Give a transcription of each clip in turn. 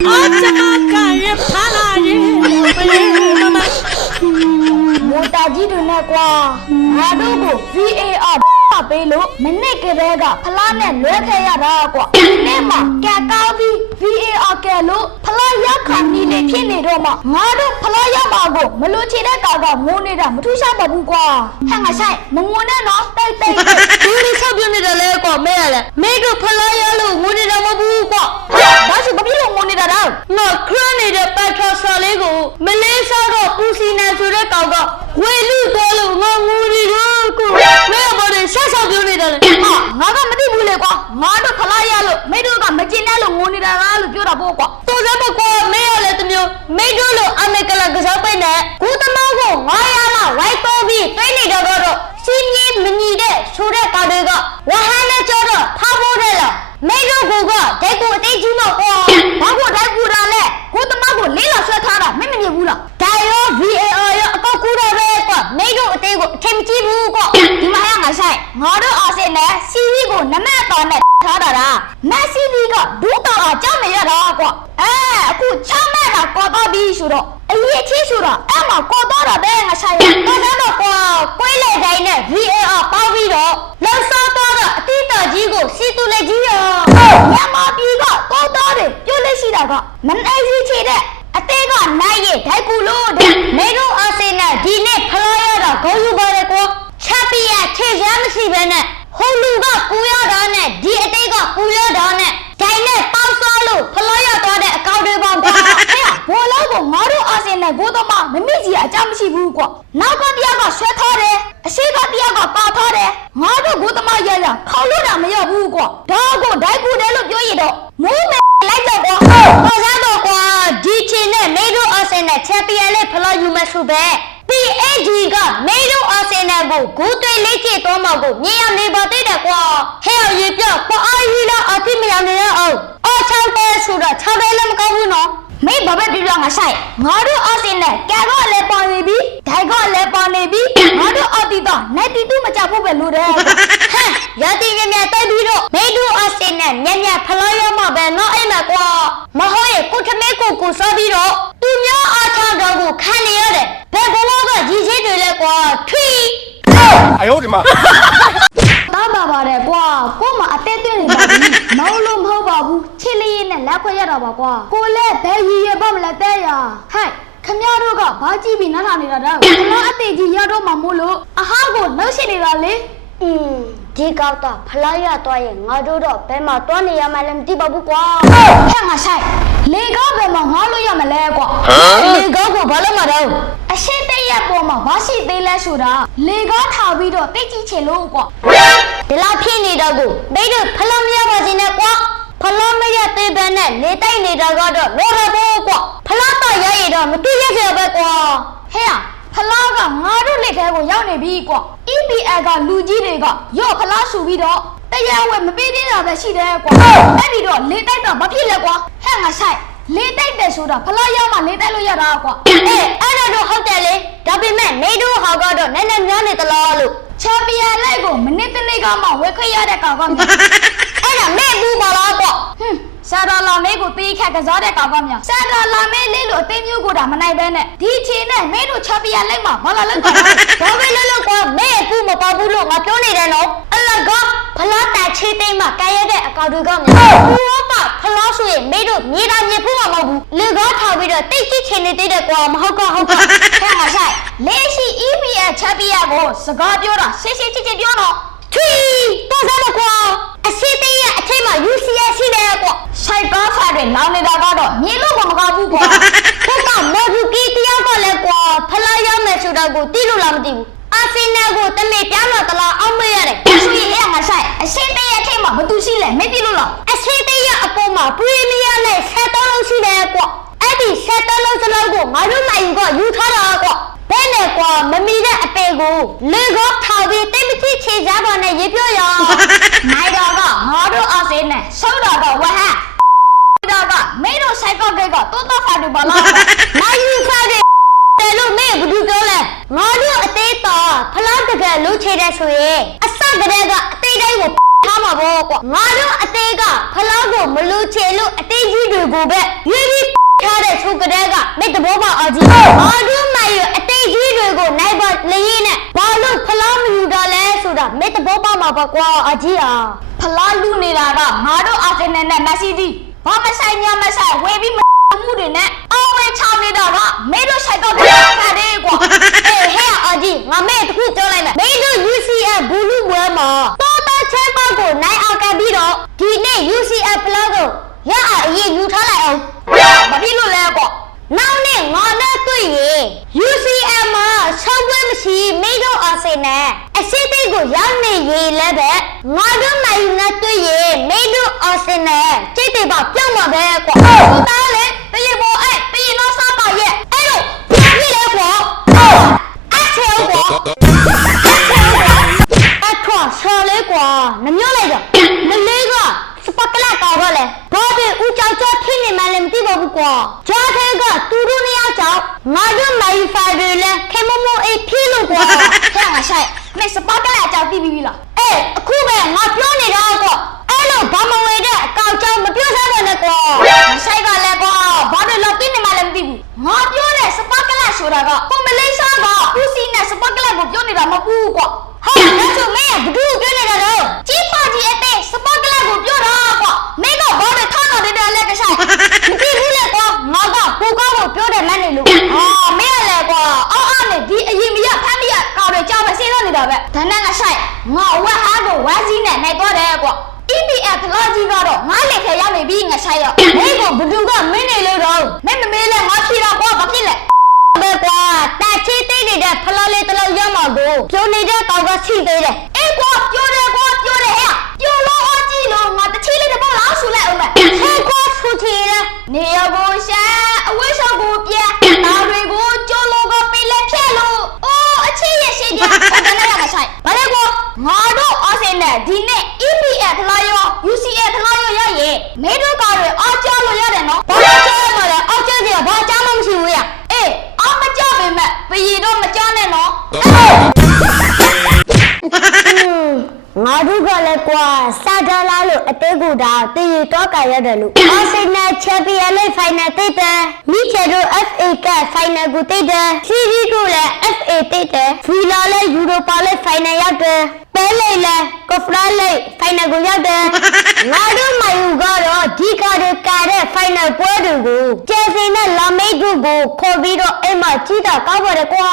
Motaji do not qua. Adogo, VAR, Pelo, Menekega, Palana, Lurkaya, Nema, Kakabi, VAR Kalo, Palaya Kani, Kini Roma, Mado, Palaya Mago, Meluchi Gaga, Monida, Mutusha Babugua. Hang aside, Mumuna, no, they subunit a lego, Mele, Mego Palaya, Munida Mabugua. That's a Babilo Monida. No, Crony the Petro Salego, Malaysia, Pussy Nazureka, Welu Dolo, Mamuri, Melbourne, Sasa Unit. Nagamadi Bulego, Mado Palaya, Meduga, Machinello, Munida, Juraboka. Tozaboko, Mayor let me, Medulo, Amekala Gazapene, Kutamago, Mayala, White Toby, Tiny Dogoro, Sini Minide, Sura Kadega, Wahana Choro, Pavodella. Medo Goga, Deko, Tejuma, Pago Dagurale, Kutamago, Lila Satara, Mimi Bula, Tayo, VAR, Kokura Repa, Medo Tego, Temti Buko, Timaya Sai, Mado Asene, Sigo, Namata, Tadara, Messi Liga, Duta, Jamaica, Ku Chamana, Kota Bishuro, Shura, Emma, Kota, Ben, Sai, Tazano, Quelle Dine, VAR, Paviro, Lansata, Tita Gigo, Situ Legio. Yama Biga, Kotari, Yulishiraga, Manazzi, Atega, Naye, Taikulo, Medo Asena, Dine, Palaya, Gozubareko, Chapia, Chazamsi Bene, Holuga, Puyadane, Diatega, Puyadane, Dine, Pausalo, Palaya, Kaudeba, Polago, Maru Asena, Godoma, Mizia, Jamsi Buko, Nagabiaga, Shetare, Shiga Diaga, Patare, Maru Godama Yaya, Kaluna, Maya Buko, Dago, Daiku, Yoido, Movement like the Ozado, Dichine, Medo Asena, Chapiale, Palayu Masube. PAG got Medo Asena, good lake, Tomago, Nia Nebate, Hell, you go, for Ayila, Atimia, oh, Suda, Tabelam Kabuno. May Baba belong aside. Madu Asina, Gago Leponibi, Dago Leponibi, Madu Otida, 92 Machapu Belude. Yati Yata Biro, Medu Asina, Yanya Palaya Mabe, no Emaqua, Mahoy, Kutameko Kusabiro, Tumia Atago, Kaniade, Pegologa, Gigi de Lequa, Tree. I owed him up. Baba, Goma, attended Maulum Hobabu, Chili, and Lakoyarabaqua. Cole, Peggy, Bamlatea. Hi, Kamyaroga, Baji Binana, Ati Yado Mamulo, Ahago, no Shinirale. Dig out the Palaya toy, Madodo, Pema, Tony, Yamalem Tibabuqua. Hang aside. Lega Bema, Halo Yamalegua. Lega Balamado. A Shete Yapoma, Bashi de la Sura. Lega Tabido, Teki Cheloqua. The Lapini Dago, they do Palamia was in a quack. Palamia Tebene, Leta Nidagodo, Roraboqua. Palata Yaido, Matuya Bequa. Here. Palaga, Madu Lego, Yoni Biqua. Ibi Aga, Luigi Rega, Yo Palasu Vido. The Yawa Mabidi of the Shida. Maybe don't lay that up, Bakilaqua. Hang aside. Lay that the Suda, Palayama, Leta Yaraqua. Eh, I don't know how tell it. Dabby man, Medo Hagado, and then run it a law. Chapia Lego, Manipulaga, Wakaya Kavamia. And a Mebu Balaqua. Sarah Lamego P. Kakazade Kavamia. Sarah Lame Lilo, then you go down, and I bene. Teaching, Medo Chapia Lema, Malaka. Pavilla, May Puma Pabulo, Matoni, Alaga, Palata, Chitema, Kayade, Akadugam. Palasu, Medo, Nida Yapuma, Legata with a take it, Hoka, Lazy Epia Chapiago, Sagadiora, Sisi Diono. Tree, Tozanaqua, a city, a tema, UCS, Saika, Lamidagado, Nilo Magabu, Puka, Mozuki, Tiago, Palaya Mesudago, Tilulamdi. Asinago, the Metana, Amere, a city, a tema, but to see, Medilula, a city, a poma, Premier, Setalo Sidaqua, Eddie Setalo Salago, Maruma, you Tarago. Benequa, Mamida Apego, Lego, Tabi, Timothy Chizabana, Yipio, my dog, Mado Asina, Soda, Waha, Daga, Mado Psycho Gaga, Tota Fadubala, now you said it. Hello, me, would you go there? Mado Ateta, Palataga, Luchida Sue, a Saga, Tida, Tamabo, Mado Atega, Palago, Maluchelo, Ategi, go back. တဲ့သူကလေးကမိတဘောပါအကြီးဘာလို့မယူအတိတ်ကြီးတွေကိုနိုင်ပါလေရင်နဲ့ဘာလို့ဖလားမယူတော့လဲဆိုတာမိတဘောပါမှာပေါ့ကွာအကြီးဟာဖလားလူနေတာကငါတို့အာဆင်နယ်နဲ့မက်ဆီတီဘာမဆိုင်ညာမဆိုင်ဝေပြီးမှုတွေနဲ့အောင်ဝဲချနေတာကမိတို့ဆိုင်တော့ပြတာတယ်ကွာဟဲ့အကြီးငါမဲတခုပြောလိုက်မယ်မိတို့ UCF ဘူးလူဝဲမှာတော်တော်ချမ်းပါကိုနိုင်အောင်ကပြီးတော့ဒီနေ့ UCF ဖလားကိုရအရင်ယူထားလိုက်အောင်မပြီးလို့လဲပေါ့နောက်နေ့ငါနဲ့တွေ့ရင် UCM မှာဆောင်းပွဲမရှိမိတို့အာဆင်နယ်အစစ်တိတ်ကိုရောက်နေရင်လည်းပဲငါတို့နိုင်နဲ့တွေ့ရင်မိတို့အာဆင်နယ်စိတ်တွေပါပြုတ်မှာပဲကွာဟုတ်သားလေတရေပေါ်အဲ့တရေတော့စားပါရဲ့အဲ့လိုပြည့်လေကွာအချေကွာအခါဆော်လေကွာနမျိုးလိုက်တော့မလေးကစပတ်ကလာကောက်တော့လေဘာဖြစ်ဦးကြောင်ကြောဖြစ်နေမှလည်းမသိပါဘူးကွာဂျာသေးကသူတို့နေရာကြောင့်ငါတို့မိုင်ဖိုင်တွေလည်းခေမမိုအေးဖြစ်လို့ကွာဟဲ့ငါဆိုင်မစပတ်ကလာကြောက်ပြီးပြီလားအေးအခုပဲငါပြောနေတာကွာအဲ့လိုဘာမဝေတဲ့အကောက်ကြောင့်မပြောစားတော့နဲ့ကွာဆိုင်ကလည်းကွာဘာလို့လောက်ပြီးနေမှလည်းမသိဘူးငါပြောတဲ့စပတ်ကလာဆိုတာကပုံမလေးစားကဦးစီးနဲ့စပတ်ကလာကိုပြောနေတာမဟုတ်ဘူးကွာဟုတ်တယ်ဆိုမင်းကဘူးပြောနေတာတော့ကြီးပါကြီးအတဲ့စပတ်ကလာကိုပြောတာကွာမင်းကဘာလို့ထောင်းတော်တဲ့လဲကဆိုင်မသိဘူးလေကွာငါကပူကောင်းကိုပြောတယ်မှန်းနေလို့ဟာမင်းကလည်းကွာအောက်နဲ့ဒီအရင်မရဖမ်းမရကောက်တယ်ကြောက်ပဲစေးတော့နေတာပဲဒါနဲ့ကဆိုင်ငါဝက်ဟာကိုဝမ်းစည်းနဲ့နိုင်တော့တယ်ကွာ EPF လာကြီးကတော့ငါလက်ထဲရောက်နေပြီငါဆိုင်ရောမင်းကဘသူကမင်းနေလို့တော့မင်းမမေးလဲငါဖြေတော့ကွာဘာဖြစ်လဲပဲကွာတာချီသိနေတဲ့ဖလားလေးတလုံးရမှာကိုပြောနေတဲ့ကောင်ကရှိသေးတယ်အေးကွာပြောတယ်ကွာပြောတယ်ဟဲ့ပြောလို့အကြည့်လို့ငါတချီလေးတစ်ပေါက်လောက်ဆူလိုက်အောင်မယ်ဟဲ့ကွာဆူချီလေနေရကိုရှာအဝိရှောကိုပြတာတွေကိုကျိုးလို့ကပေးလက်ဖြက်လို့အိုးအချီရရှိတယ်ဘာလဲကဆိုင်ဘာလဲကွာငါတို့အာဆင်နယ်ဒီနေ့ EPF ဖလားရော UCF ဖလားရောရရဲ့မဲတို့ကတွေအားကြောက်လို့ရတယ်နော်ဘာလို့ကြောက်ရမလဲအောက်ကျစီကဘာကြောက်မှမရှိဘူးရအေးအောက်မကြောက်ပေမဲ့ဘီတော့မကြောက်နဲ့နော်ငါတို့ကလည်းကွာစာဒလာလို့အသေးကူတာတည်ရတော့ကြရတယ်လို့အာဆင်နယ်ချန်ပီယံလိဖိုင်နယ်တိတ်တယ်မိချေတို့ FA ကဖိုင်နယ်ကိုတိတ်တယ်စီဂျီတို့လည်း FA တိတ်တယ်ဖီလာလည်းယူရိုပါလည်းဖိုင်နယ်ရောက်တယ်ပဲလိတ်လည်းကော့ဖရာလည်းဖိုင်နယ်ကိုရောက်တယ်ငါတို့မိုင်ယူကတော့ဒီကားတွေကာတဲ့ဖိုင်နယ်ပွဲတွေကိုကျယ်စင်နဲ့လာမိတ်တို့ကိုခေါ်ပြီးတော့အိမ်မှာကြီးတာကောက်ပါတယ်ကွာ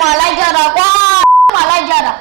မှာလိုက်ကြတော့ကွာမှာလိုက်ကြတာ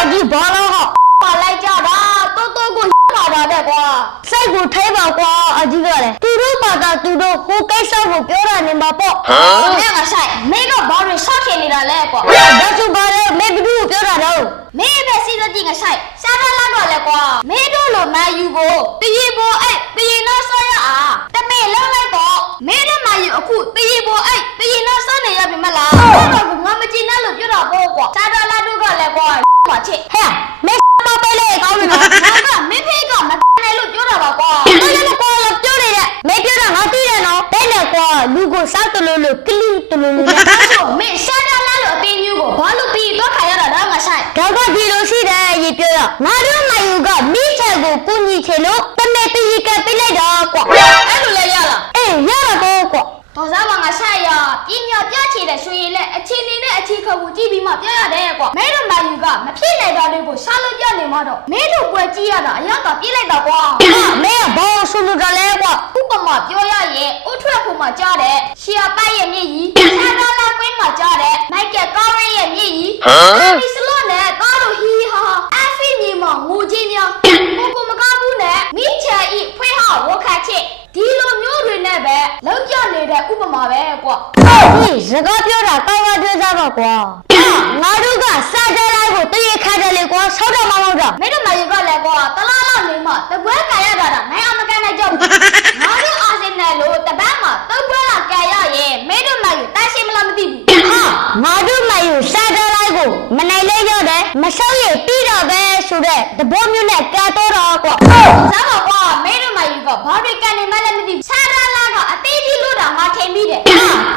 အကြီးဘာလို့ဟောမှာလိုက်ကြတာတိုးတိုးကိုလာတာတဲ့ကွာစိတ်ကိုထိပါကွာအကြီးကလည်းသူတို့ဘာသာသူတို့ကိုကိစ္စကိုပြောတာနေမှာပေါ့ဟဲ့ငါဆိုင်မင်းကဘာလို့ဆောက်ခင်နေတာလဲကွာဒါဆိုဘာလဲမင်းဘယ်သူကိုပြောတာတော့မင်းပဲစီးတဲ့ငါဆိုင်စားရလာတော့လဲကွာမင်းတို့လိုမယူကိုတရေပေါ်အဲ့တရေနာဆောရအားတမေလောက်လိုက်တော့မင်းတို့မယူအခုတရေပေါ်အဲ့တရေနာဆောနေရပြီမလားအဲ့တော့ငါမကြည့်နဲ့လို့ပြောတာပေါ့ကွာစားရလာတို့ကလည်းကွာမှာချစ်ဟဲ့မင်းမပေးလေကောင်းနေနော်ငါကမင်းဖေးကမနဲ့လို့ပြောတာပါကွာဘာလဲကွာလို့ပြောနေတဲ့မင်းပြောတာငါသိတယ်နော်တဲ့လေကွာလူကိုစောက်တလို့လို့ကလိတလို့လို့ဒါဆိုမင်းစားရလာလို့အပင်းမျိုးကိုဘာလို့ပြီးတော့ခါရတာတော့ငါဆိုင်ဒါကဒီလိုရှိတယ်ရေပြောရငါတို့နိုင်ယူကမိချေကိုကုညီချေလို့တမဲတရီကပေးလိုက်တော့ကွာအဲ့လိုလဲရလားအေးရတော့ကွာတော်စားမှာငါဆိုင်ရပြင်းပြပြချေတဲ့ရွှေရည်လက်အချင်းနေနဲ့အချီခတ်ကိုကြည့်ပြီးမှပြရတယ်ကွာမဲတို့နိုင်ယူကမဖြစ်နိုင်တာလေးကိုရှာလို့ပြနေမှတော့မဲတို့ပွဲကြည့်ရတာအရက်ကပြေးလိုက်တော့ကွာမဲကဘောဆူလို့တလဲကွာဥပမာပြောရရင်ဥထွက်ဖို့မှကြားတယ်ရှီယာပိုက်ရဲ့မြည်ကြီးဆန်တော်လာကွင်းမှာကြားတယ်မိုက်ကယ်ကောရီရဲ့မြည်ကြီးဒီစလို့နဲ့ကားတို့ဟီဟာအဖီမြေမှာငိုချင်းများကိုမကားဘူးနဲ့မိချာဤဖွေးဟာဝခတ်ချစ်ဒီလိုမျိုးတွေနဲ့ပဲလောက်ကြနေတဲ့ဥပမာပဲကွာဒီစကားပြောတာကောင်းကောင်းပြောစားပါကွာငါတို့ကစာကြလိုက်ကိုတရေခါတယ်လေကွာဆောက်တော့မဟုတ်တော့မင်းတို့မယူကလည်းကွာတလားလောက်နေမှတပွဲကန်ရတာနိုင်အောင်မကန်နိုင်ကြဘူးငါတို့အာဆင်နယ်လို့တပတ်မှာသုံးပွဲလာကန်ရရင်မင်းတို့မယူတန်းရှင်းမလားမသိဘူးဟာငါတို့မယူစာကြလိုက်ကိုမနိုင်လဲရတယ်မဆောက်ရပြီးတော့ပဲဆိုတဲ့တဘောမျိုးနဲ့ကန်တော့တော့ကွာစားပါကွာမင်းတို့မယူကဘာတွေကန်နေမှလည်းမသိဘူးစာကြလိုက်ကအသေးကြီးလို့တော့ငါထင်ပြီးတယ်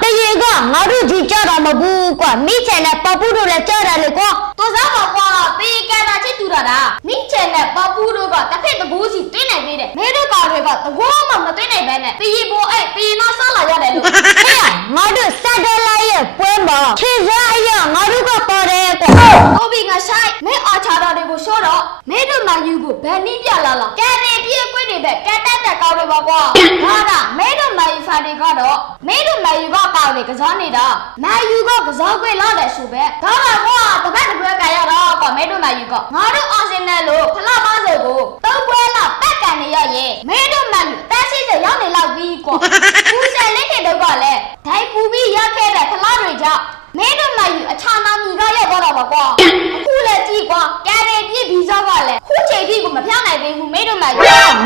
တရေကငါတို့ကြီးကြတာမဟုတ်ဘူးကွာမိချန်နဲ့ပပူတို့လည်းကြတာလေကွာတော်စားပါကွာပေးကန်တာချစ်တူတာမိချန်နဲ့ နဲ့ပပူးတို့ကတစ်ဖက်တကူစီတွင်းနိုင်သေးတယ်မင်းတို့ကောင်တွေကတကူမှမတွင်းနိုင်ပဲနဲ့တီးပေါ်အဲ့တီးနာဆလာရတယ်လို့ ဟဲ့ငါတို့စက်တော်လာရဲ့ပွဲမှာခြေစားအရငါတို့ကပေါ်တယ်ကွာ ဟုတ်ပြီငါဆိုင်မင်းအာချာတော်တွေကိုရှော့တော့မင်းတို့မယူကိုဘယ်နည်းပြလာလားကဲတင်ပြည့်ကွင်းနေတဲ့ကဲတက်တဲ့ကောင်တွေပါကွာဟာကမင်းတို့မယူဖာတွေကတော့မင်းတို့မယူကကောင်တွေကစားနေတာမယူကကစားခွင့်လာတယ်ဆိုပဲဒါကကွာတပတ်တစ်ပွဲကရတော့ကွာမင်းတို့မယူကငါတို့အာဆင်နယ်လို့ဖလားမဆိုကိုသုံးပွဲလောက်ပတ်ကန်နေရရင်မင်းတို့မယူတက်စီစရောက်နေလောက်ပြီးကွာဦးဆန်လေးတွေတော့ကလည်းဒိုင်ပူပြီးရခဲ့တဲ့ဖလားတွေကြောင့်မင်းတို့မယူအချာနာမီကရောက်တော့ပါကွာအခုလည်းကြည့်ကွာကဲတယ်ပြည့်ပြီးစောကလည်းခုချိန်ထိကိုမပြောင်းနိုင်သေးဘူးမင်းတို့မယူ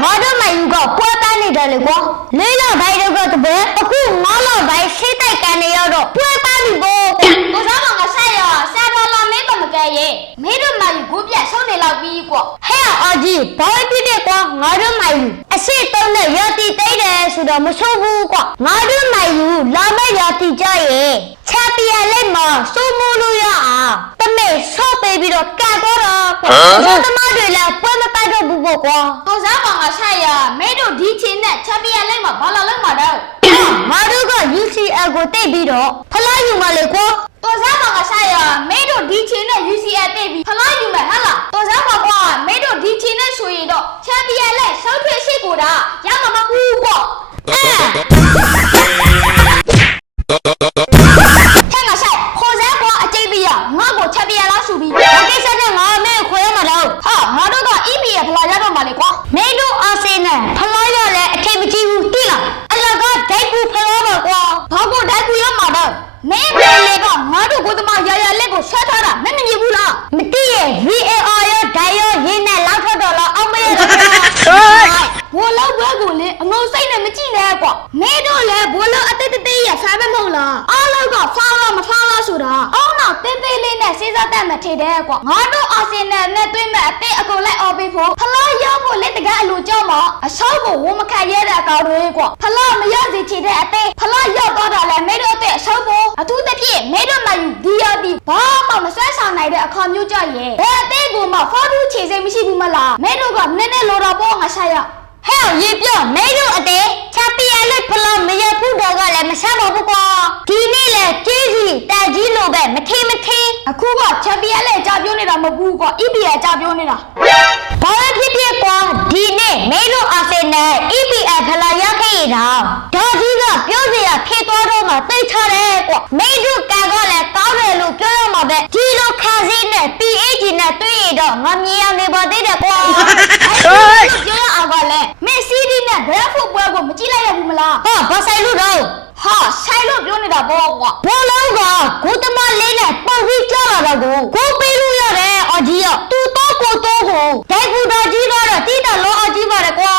ငါတို့မယူကပွဲပန်းနေတယ်လေကွာလေးလပိုင်းတော့ကတပည့်အခု9လပိုင်းရှိတိုက်ကန်နေရတော့ပွဲပန်းပြီပေါ့ ကိုစားကောင်ကဆက်ရဆက်တော်လာမင်းကမကဲရဲ့မင်းတို့မယူကိုပြဆုံးနေလောက်ပြီးကွာ ဟဲ့အာကြီးဘာဖြစ်ဖြစ်ကွာငါတို့မယူအရှိတုံးနဲ့ရတီတိတ်တယ်ဆိုတော့မဆိုးဘူးကွာငါတို့မယူလာမဲ့ရတီကြရဲ့ချာပီယံလေးမှာစိုးမိုးလို့ရအောင်တမေဆော့ပေးပြီးတော့ကန်တော့တော့ကွာဒီသမားတွေလည်းပွဲမပတ်တော့ဘူးပေါ့ကွာ ကိုစားကောင်ကဆက်ရမင်းတို့ဒီချင်းနဲ့ချပီယံလိုက်မှာဘာလာလုံးမှာတော့ ငါတို့က UCL ကိုတိတ်ပြီးတော့ဖလားယူမလေကွာ ကိုစားကောင်ကဆက်ရမင်းတို့ဒီချင်းနဲ့ UCL တိတ်ပြီးဖလားယူမယ်ဟာလားကိုစားကောင်ကမင်းတို့ဒီချင်းနဲ့ဆိုရင်တော့ချပီယံလိုက်ဆောက်ထွေးရှိကိုတာရမှာမဟုတ်ကွာဟဲ့ငါဆိုင်ခေါ်စဲကွာအကျိတ်ပြီးရငါ့ကိုချပီယံလားဆူပြီး ဘာကိစ္စနဲ့ငါမဲခွဲရမှာတော့ ဟာငါတို့က EP ရဖလားရတော့မှာလေကွာ မင်းတို့အာဆင်နယ်ဖလားရလဲအချိန်မကြီးဘူးတိလားအလကဒိုက်ကူဖလားပါကွာ ဘာကိုတိုက်ကူရမှာတော့မင်းမေလေကငါတို့ကိုသမားရရလက်ကိုဆွဲထားတာမင်းမမြင်ဘူးလား မတိရဲ့ VAR ရောဒိုင်ရောရင်းနဲ့လောက်ထွက်တော့လားအောင်မရတော့ ဘိုးလောက်ဘွဲကိုလေအငုံစိတ်နဲ့မကြည့်နဲ့ကွာမင်းတို့လည်းဘိုးလောက်အတိတ်တိတ်ရဖမ်းမမဟုတ်လားအားလောက်ကဖားလားမဖားလားဆိုတာအောင်းတော့တင်းသေးလေးနဲ့စဉ်းစားတတ်မှထေတယ်ကွာငါတို့အာဆင်နယ်နဲ့တွေ့မဲ့အသေးအကုန်လိုက်အော်ပေးဖို့ဖလားရောက်ဖို့လက်တကယ်အလိုကြောက်မှာအဆောက်ကိုဝမခတ်ရတဲ့အကောင်တွေကွာဖလားမရစီချေတဲ့အသေးဖလားရောက်တော့တာလဲမင်းတို့တဲ့အဆောက်ကိုအထူးသဖြင့်မင်းတို့မှယူ DRB ဘာမှမဆွဲဆောင်နိုင်တဲ့အခါမျိုးကြရဲ့ဘယ်အသေးကိုမှဖော်တူးချေစိတ်မရှိဘူးမလားမင်းတို့ကနည်းနည်းလိုတော့ပေါ့ငါရှာရ ဟဲ့ရေပြမင်းတို့အသေးချာပီယံလေးဖလားမရဘူးတော့ကလည်းမဆပါဘူးကွာဒီနေ့လဲကျေးစီတာကြီးလိုပဲမထင် အခုကချန်ပီယံလည်းကြာပြောနေတာမဟုတ်ဘူးကွာ EPL ကြာပြောနေတာ ဘာဖြစ်ဖြစ်ကွာဒီနေ့မင်းတို့အာဆင်နယ် EPL ဖလားရခဲ့ရတာဒါကြီးကပြောစရာဖြစ်သွားတော့မှသိချတယ်ကွာမင်းတို့ကန်ကလည်းကောင်းတယ်လို့ပြောရမှာပဲဒီလိုခါစင်းနဲ့ PH နဲ့တွေ့ရတော့ငါမြင်ရနေပါသေးတယ်ကွာ ပြောရအောင်ကလည်းမက်ဆီဒီနဲ့ဘယ်ဖုတ်ပွဲကိုမကြည့်လိုက်ရဘူးမလား ဟာဘာဆိုင်လို့တော့ ဟာဆိုင်လို့ပြောနေတာပေါ့ကွာ ဘောလုံးကကိုတမလေးနဲ့ပုံပြီးကြလာတော့ကိုပေးလို့ရတယ်အကြီးရသူတော့ကိုတော့ကိုဒိုင်ကူတော်ကြီးကတော့တိတလောအကြီးပါတယ်ကွာ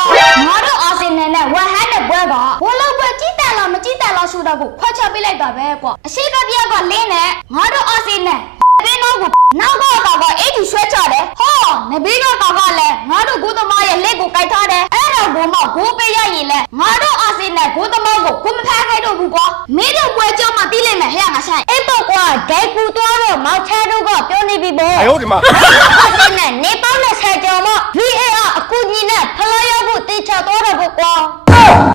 ငါတို့အာဆင်နယ်နဲ့ဝက်ဟန်တဲ့ပွဲကဘောလုံးပွဲကြည့်တယ်လားမကြည့်တယ်လားဆိုတာကိုခွက်ချပေးလိုက်တာပဲကွာအရှိကပြက်ကလင်းနဲ့ငါတို့အာဆင်နယ်ဘင်းတော့ကိုနောက်တော့အဲ့ဒီဆွဲချတယ်ဟောနဘေးတော့ကလည်းငါတို့ကိုသမားရဲ့လက်ကိုကိုက်ထားတယ်အဲ့တော့ကိုမဂိုးပေးရရင်လဲငါတို့အာဆင်နယ်ကိုသမားကိုကိုမဖမ်းခိုင်းတော့ဘူးကွာမင်းတို့ပွဲကြောမှတီးလိုက်မယ်ဟဲ့ငါဆိုင် အဲ့တော့ကွာဒိုင်ကူသွားတော့မောင်ချာတို့ကပြောနေပြီပေါ့ 哎呦我的妈！ အဲ့ဒါနဲ့နေပေါင်းနဲ့ဆက်ကြော်မ VAR အကူကြီးနဲ့ဖလားရဖို့တေချာတော့တော့ကွာ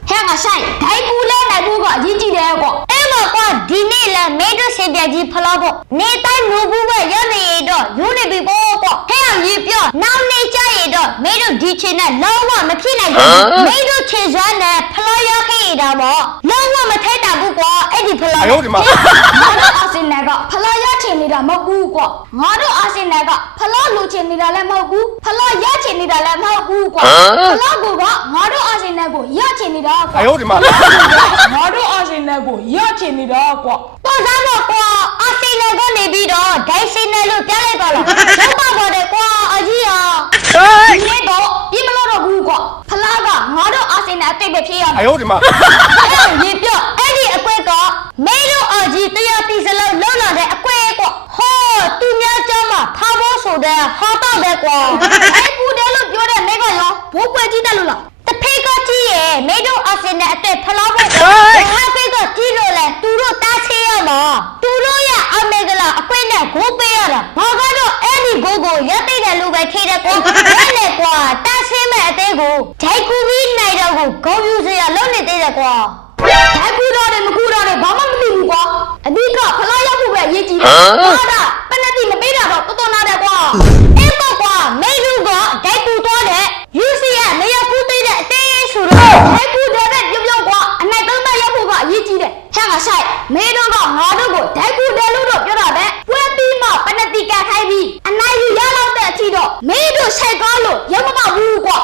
ဟဲ့ငါဆိုင်ဒိုင်ကူလဲနိုင်ဖို့ကအရေးကြီးတယ်ကွာ အဲ့မှာကွာဒီနေ့လဲမေဒစင်ပြကြီးဖလားဖို့နေတိုင်းလူဘူးပဲရနေရတော့ယူနေပြီပေါ့ကွာဟဲ့အောင်ကြီးပြောနောက်နေကြရတော့မေတို့ဒီချင်နဲ့လုံးဝမဖြစ်နိုင်ဘူးမေတို့ချေစွမ်းနဲ့ဖလားရခဲ့ရတာပေါ့လုံးဝမထိုက်တာဘူးကွာအဲ့ဒီဖလား 哎呦我的妈！ ငါတို့အာဆင်နယ်ကဖလားရချင်နေတာမဟုတ်ဘူးကွာငါတို့အာဆင်နယ်ကဖလားလိုချင်နေတာလည်းမဟုတ်ဘူးဖလားရချင်နေတာလည်းမဟုတ်ဘူးကွာဖလားကိုကငါတို့အာဆင်နယ်ကိုရချင်နေတာကွာ 哎呦我的妈！ ငါတို့အာဆင်နယ်ကိုရချင်နေတာကွာ ပေါ်စားတော့ကွာအာဆီနယ်ကနေပြီးတော့ဒိုင်ဆီနယ်လို့ပြောလိုက်ပါလားလုံးပါပါတယ်ကွာအကြီးရ ဒီနေ့တော့ပြမလို့တော့ဘူးကွာဖလားကငါတို့အာဆင်နယ်အတိတ်ပဲဖြစ်ရမယ် 哎呦我的妈！ အဲ့ဒီပြအဲ့ဒီအကွက်ကမေလို့အကြီးတရားတီစလုံးလုံးလာတဲ့အကွက်ကွာဟောသူများကြမှာထားဖို့ဆိုတဲ့ဟာတော့ပဲကွာ အဲ့ကူတယ်လို့ပြောတဲ့မိကရောဘိုးပွဲကြီးတယ်လို့လား တဖေးကကြီးရဲ့မေတို့အာဆီနယ်အတက်ဖလားဖို့ဟာဖေးကကြီးလို့လဲသူတို့တားချေရမှာသူတို့ရဲ့အမေကလာအကွက်နဲ့ဂိုးပေးရတာဘာကတော့အဲ့ဒီဂိုးကိုရသိတယ်လို့ပဲ ထေတယ်ကွာအဲ့လေကွာတဆင်းမဲ့အသေးကိုဂျိုက်ကူပြီးနိုင်တော့ကိုဂုံယူစရာလုံးနေသေးတယ်ကွာ ဓာတ်ကူတော့တယ်မကူတော့တယ်ဘာမှမသိဘူးကွာအဓိကဖလားရောက်ဖို့ပဲအရေးကြီးတယ်ဟာဒါပနတိမပေးတာတော့တော်တော်နာတယ်ကွာ အဲ့ပေါ့ကွာမိလူကဂျိုက်ကူတော့တယ် UC ကနေရာကူသေးတဲ့အသေးဆိုတော့ ဓာတ်ကူတယ်ပဲပြုံပြုံကွာအနိုင်သုံးသားရောက်ဖို့ကအရေးကြီးတယ်ချက်ကဆိုင်မင်းတို့ကငါတို့ကိုဓာတ်ကူတယ်လို့တော့ပြောတာပဲပွဲပြီးမှပနတိကခိုင်းပြီးအနိုင်ယူရတော့တဲ့အထိတော့မင်းတို့ဆိုင်ကားလို့ရောက်မမဘူးကွာ